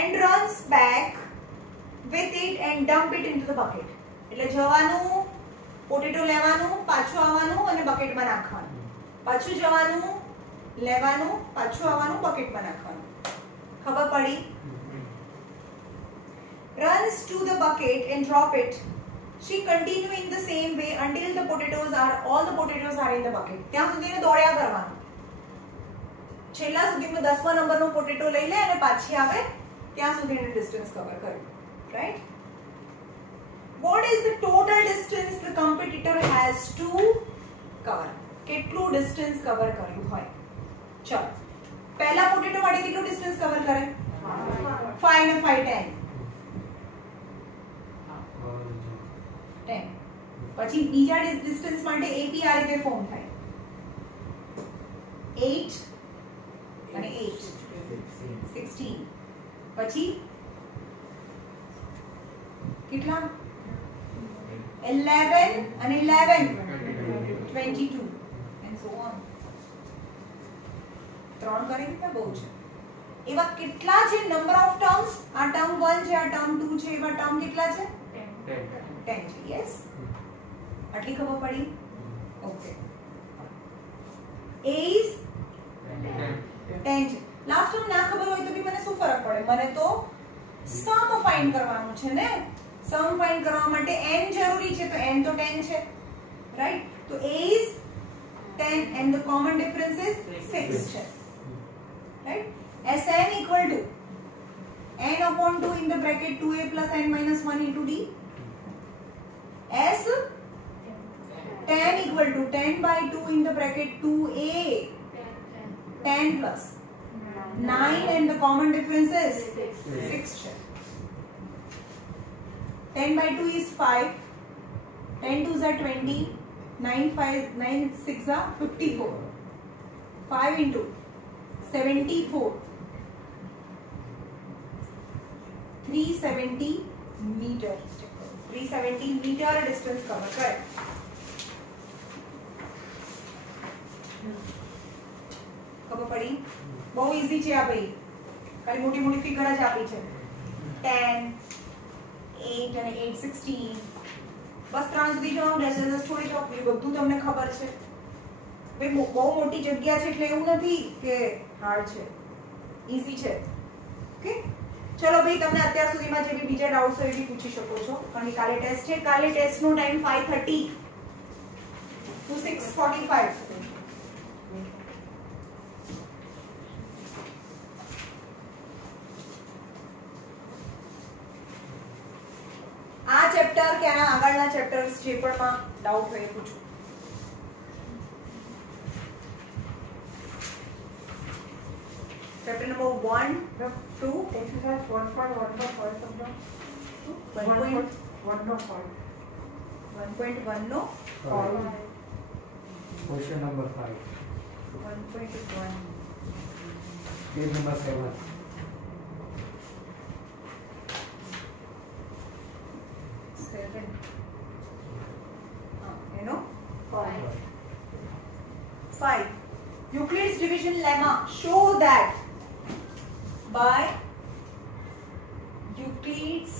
and runs back with it and dump it into the bucket એટલે જવાનું પોટેટો લેવાનું પાછું આવવાનું અને બકેટમાં નાખવાનું પાછું જવાનું લેવાનું પાછું આવવાનું બકેટમાં નાખવાનું ખબર પડી runs to the bucket and drop it she continue in the same way until the potatoes are all the potatoes are in the bucket ત્યાં સુધી એને દોડ્યા કરવાનું છેલ્લા સુધીમાં 10મા નંબરનો પોટેટો લઈ લે અને પાછી આવે ત્યાં સુધી એને ડિસ્ટન્સ કવર કરે right what is the total distance the competitor has to cover કેટલું ડિસ્ટન્સ કવર કર્યું હોય ચલો પહેલા પોટેટો માટે કેટલું ડિસ્ટન્સ કવર કરે 5 ને 5 10 પછી બીજા ડિસ્ટન્સ માટે AP આ રીતે ફોર્મ થાય 8 અને 8 16 પછી કેટલા 11 અને 11 22 and so on ત્રણ કરીને બહુ છે એવા કેટલા છે નંબર ઓફ ટર્મ્સ આ ટર્મ 1 છે આ ટર્મ 2 છે સુધીમાં ટર્મ કેટલા છે? 10. 10 છે. યસ, આટલી ખબર પડી? ઓકે. a is 10 છે. લાસ્ટ ટર્મ ના ખબર હોય તો બી મને શું ફરક પડે? મને તો સમ ફાઇન્ડ કરવાનું છે ને. સમ ફાઇન્ડ કરવા માટે n જરૂરી છે, તો n તો 10 છે, રાઈટ? તો a is 10 and the common difference is 6 છે, right? Sn equal to n upon 2 in the bracket 2a plus n minus 1 into d. S 10 equal to 10 by 2 in the bracket 2a 10 plus 9 and the common difference is 6 છે. 10 by 2 is 5, 10 2s are 20, 9 6 are 54, 5 into 74, 370 meter. 370 meter distance cover, correct? ખબર પડી? બહુ easy છે આ ભાઈ, ખાલી મોટી મોટી ફિગર જ આપી છે. 10, 8 અને 8 16, બસ 3 સુધી જવાનું રહેશે. છોડી જાઓ, એ બધું તમને ખબર છે ભાઈ. બહુ મોટી જગ્યા છે એટલે એવું નથી કે હાર્ડ છે, ઈઝી છે. ઓકે, ચલો ભાઈ, તમને અત્યાર સુધીમાં જે બી બીજા ડાઉટ્સ હોય એ બી પૂછી શકો છો, કારણ કે કાલે ટેસ્ટ છે. કાલે ટેસ્ટનો ટાઈમ 5:30 to 6:45. આ ચેપ્ટર કે આના આગળના ચેપ્ટર્સ જે પણ ડાઉટ હોય એ પૂછો. ચેપ્ટર નંબર 1 2 Exercise 1.1 નો ફોર્મ સમજો. 1.1 નો form. 1.1 no Question number 5. 1.1 Page number 7. 7 you know 5. Euclid's division lemma show that by Euclid's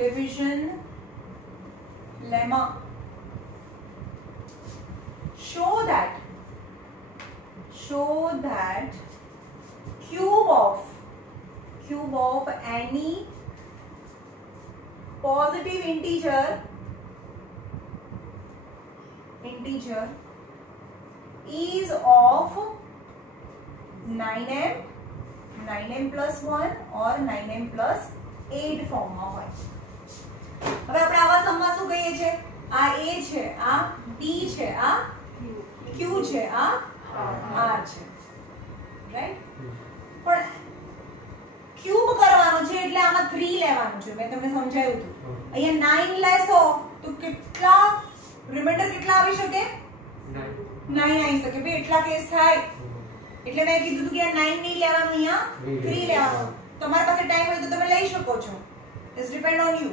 division lemma show that cube of any positive integer is of 9m plus 1 or 9m plus 8 form માં હોય. હવે આપણે આવા સમમાં શું કહીએ છે? આ a છે, આ b છે, આ q છે, આ r છે, રાઈટ? પણ ક્યુબ કરવાનો છે એટલે આમાં 3 લેવાનું છે. મેં તમને સમજાવ્યું હતું. અહીંયા 9 લેશો તો કેટલા રિમાઇન્ડર કેટલા આવી શકે? 9 આવી શકે. ભાઈ એટલા કેસ થાય એટલે મેં કીધું હતું કે આ 9 નહીં લેવાનું, અહીંયા 3 લેવાનું. તમારી પાસે ટાઈમ હોય તો તમે લઈ શકો છો, ઇટ્સ ડિપેન્ડ ઓન યુ.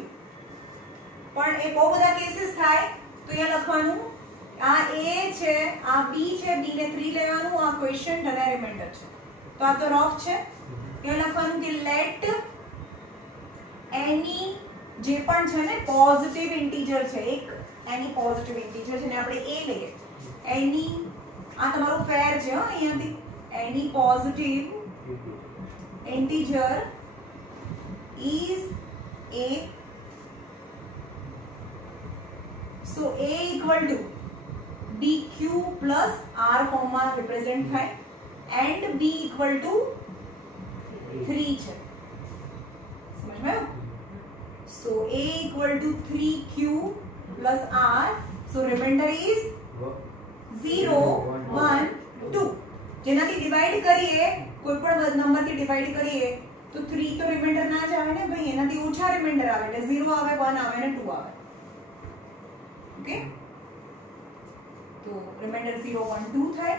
પણ એ બહુ બધા કેસીસ થાય તો અહીંયા લખવાનું આ a છે, આ b છે, b ને 3 લેવાનું, આ ક્વેશ્ચન અને રિમાઇન્ડર છે. તો આ તો રફ છે. અહીંયા લખવાનું કે લેટ એની જે પણ છે ને પોઝિટિવ ઇન્ટીજર છે, એક એની પોઝિટિવ ઇન્ટીજર છે ને આપણે a લઈએ. એની આ તમારું ફેર છે, અહીંયાથી એની positive integer is a. So a equal to bq plus r form માં represent થાય and b equal to 3 છે. સમજ માં આવ્યું? So a equal to 3q plus r. So remainder is 0 1 2. જેનાથી ડિવાઇડ કરીએ, કોઈ પણ નંબર થી ડિવાઇડ કરીએ તો 3 તો રિમાઇન્ડર ના જ આવે ને ભાઈ, એનાથી ઓછા રિમાઇન્ડર આવે એટલે 0 આવે, 1 આવે ને 2 આવે. ઓકે, તો રિમાઇન્ડર 0 1 2 થાય.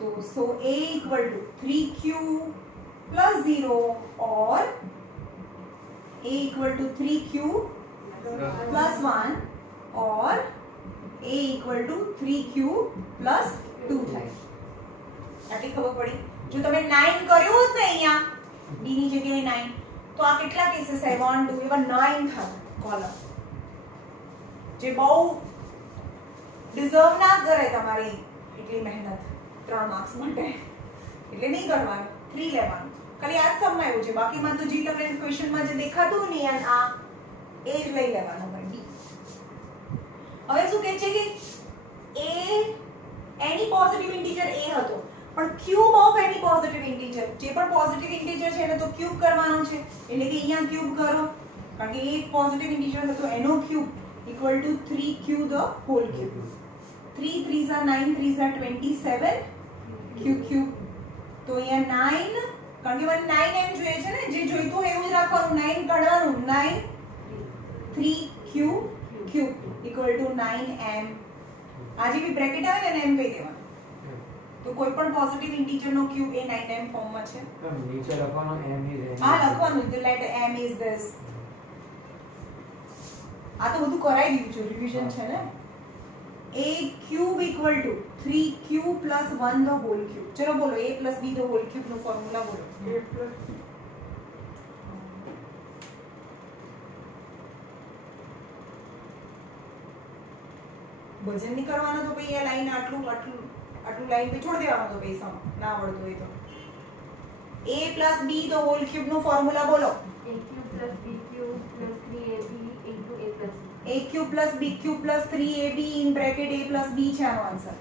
તો so a equal to 3q plus 0 or a equal to 3q plus 1 or a equal to 3q plus 2 થાય. આટલી ખબર પડી? જો તમે 9 કર્યું હોત ને અહીંયા b ની જગ્યાએ 9, તો આ કેટલા કેસીસ છે 1 2 એવા 9 થાય કોલમ જે બહુ ડિઝર્વ ના કરે તમારી એટલી મહેનત 3 માર્ક્સ માટે એટલે નહીં કરવાનું 3 લેવાનું ખાલી આ જ સમજાયું છે બાકીમાં તો જે તમને ક્વેશ્ચનમાં જે દેખાતું નહીં આ એ જ લઈ લેવાનું ભાઈ ડી હવે શું કહે છે કે a any positive integer a હતો પણ cube of any positive integer જે પણ પોઝિટિવ ઇન્ટીજર છે એને તો ક્યુબ કરવાનો છે એટલે કે અહીંયા ક્યુબ કરો કારણ કે એક પોઝિટિવ ઇન્ટીજર હતો એનો cube equal to 3q the whole cube 3 3s are 9 3s are 27 q cube તો અહીંયા 9 કારણ કે મને 9 એમ જોઈએ છે ને જે જોઈતું હોય એવું જ રાખવાનું 9 કાઢવાનું 9 3q cube equal to 9m આ જે બી બ્રેકેટ આવે ને એમ કહી દેવાનું તો કોઈ પણ પોઝિટિવ ઇન્ટીજર નો ક્યુબ એ 9m ફોર્મમાં છે નીચે લખવાનો m is n હા લખવાનું the letter m is this આ તો બધું કરાઈ દીધું છે રિવિઝન છે ને a cube equal to 3q plus 1 the whole cube ચલો બોલો a plus b the whole cube નો ફોર્મ્યુલા બોલો a plus વજન ની કરવાનો તો ભાઈ આ લાઈન આટલું લાઈન પે છોડ દેવાનો તો ભાઈ સમ ના આવડતું હોય તો a plus b the whole cube નો ફોર્મ્યુલા બોલો a cube plus b cube plus 3ab into a plus b. a cube plus b cube plus 3ab in bracket a plus b છે આનો આન્સર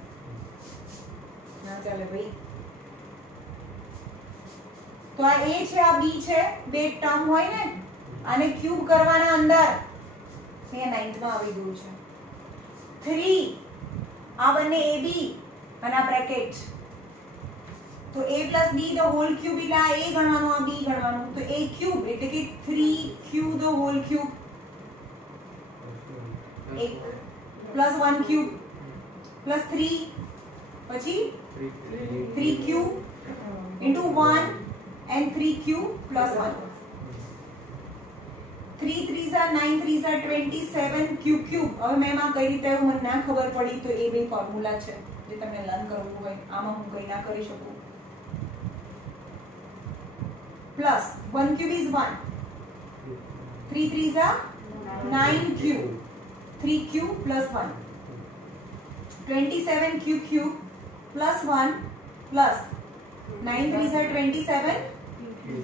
ના ચાલે ભાઈ તો આ a છે આ b છે બે ટર્મ હોય ને આને ક્યુબ કરવાના અંદર અહીંયા 9th માં આવી ગયું છે 3 આ બંને ab અને આ બ્રેકેટ તો a plus b the whole cube એટલે આ a ગણવાનું આ b ગણવાનું તો a cube એટલે કે 3q the whole cube plus 1 cube plus 3 પછી 3q into 1 and 3q plus 1 3 3s are 9 3s are 27 q cube હવે મેં માં કઈ રીતે મને ના ખબર પડી તો એ બે ફોર્મ્યુલા છે જે તમને લર્ન કરવું હોય આમાં હું કઈ ના કરી શકું plus 1 cube is 1 3 3s are 9 cube 3q plus 1 27q cube plus 1 plus 9 3s are 27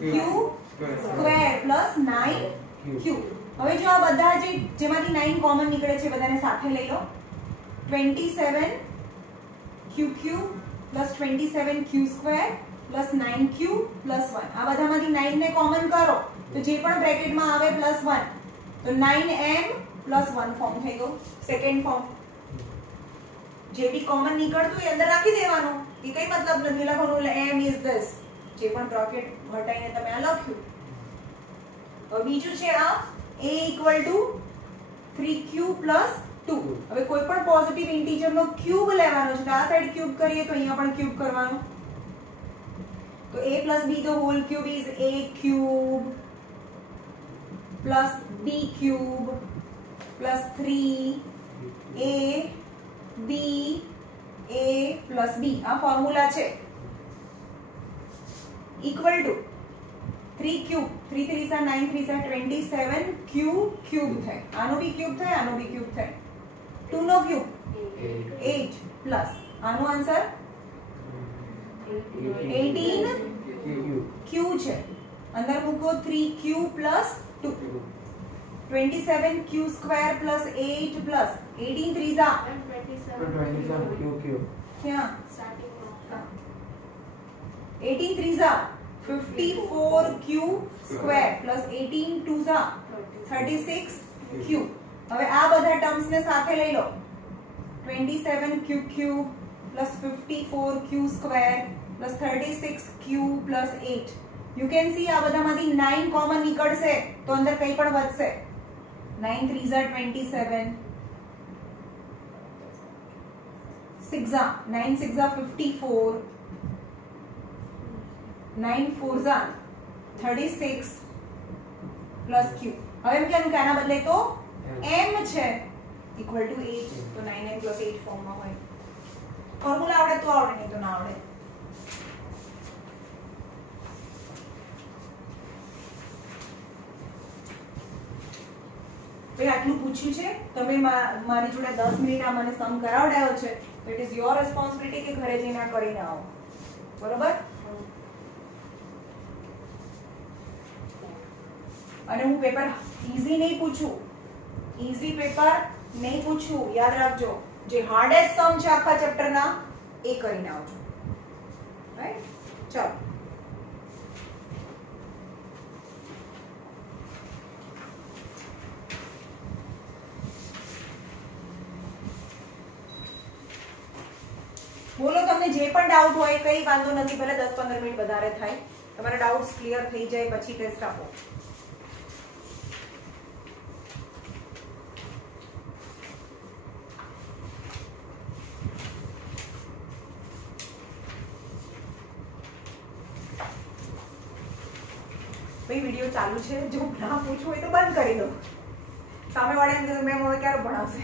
q square plus 9 q હવે જો આ બધા જેમાંથી 9 કોમન નીકળે છે બધાને સાથે લઈ લો 27 q cube plus 27 q square plus 9q plus 1 આ બધામાંથી 9 ને કોમન કરો તો જે પણ બ્રેકેટમાં આવે plus 1 તો 9m plus 1 ફોર્મ થઈ ગયું સેકન્ડ ફોર્મ જે બી કોમન નીકળતું એ અંદર રાખી દેવાનું એ કઈ મતલબ નથી લખવાનું m is this જે પણ બ્રેકેટ હટાઈને તમે આ લખ્યું હવે બીજું છે આ a equal to 3q plus 2 હવે કોઈ પણ પોઝિટિવ ઇન્ટીજર નો ક્યુબ લેવાનો છે તો આ સાઈડ ક્યુબ કરીએ તો અહીંયા પણ ક્યુબ કરવાનું તો a plus b the whole cube is a cube plus b cube plus 3 a b a plus b આ ફોર્મ્યુલા છે equal to 3 cube 3 3s are 9 3s are 27 q cube થાય આનો બી ક્યુબ થાય આનો બી ક્યુબ થાય 2 નો cube 8 plus આનો answer 18 q છે અંદર મૂકો 3q plus 2 27 q square plus 8 plus 18 3s are 27 q cube क्या starting from 18 3s are 54 q square plus 18 2s are 36 q હવે આ બધા ટર્મ્સ ને સાથે લઈ લો 27 q cube plus 54 q square plus 36 q plus 8 you can see આ બધામાંથી 9 common નીકળશે તો અંદર કંઈ પણ વધશે 9 3s are 27 6 are 9 6 are 54 9 4s are 36 plus q હવે એમ કેમ કે આના બદલે તો m છે equal to 8 તો 9m plus 8 ફોર્મમાં હોય ફોર્મ્યુલા આવડે તો આવડે નહીં તો ના આવડે ભાઈ આટલું પૂછ્યું છે, તમે મારી જોડે 10 મિનિટ આ મને સમ કરાવડાયો છે, તો ઇટ ઇઝ યોર રિસ્પોન્સિબિલિટી કે ઘરે જઈને આ કરીને આવો. બરોબર? અને હું પેપર ઈઝી નહીં પૂછું, ઈઝી પેપર નહીં પૂછું. યાદ રાખજો, જે હાર્ડેસ્ટ સમ છે આખા ચેપ્ટરના એ કરીને આવજો. રાઈટ? ચાલો. બોલો, તમને જે પણ ડાઉટ હોય કઈ વાંધો નથી, ભલે 10-15 મિનિટ વધારે થાય, તમારા ડાઉટ્સ ક્લિયર થઈ જાય પછી ટેસ્ટ આપો. ભાઈ વિડિયો ચાલુ છે, જો ના પૂછવું હોય તો બંધ કરી દો. સામેવાળા એમ કે મેમ હવે ક્યારે ભણાવશે.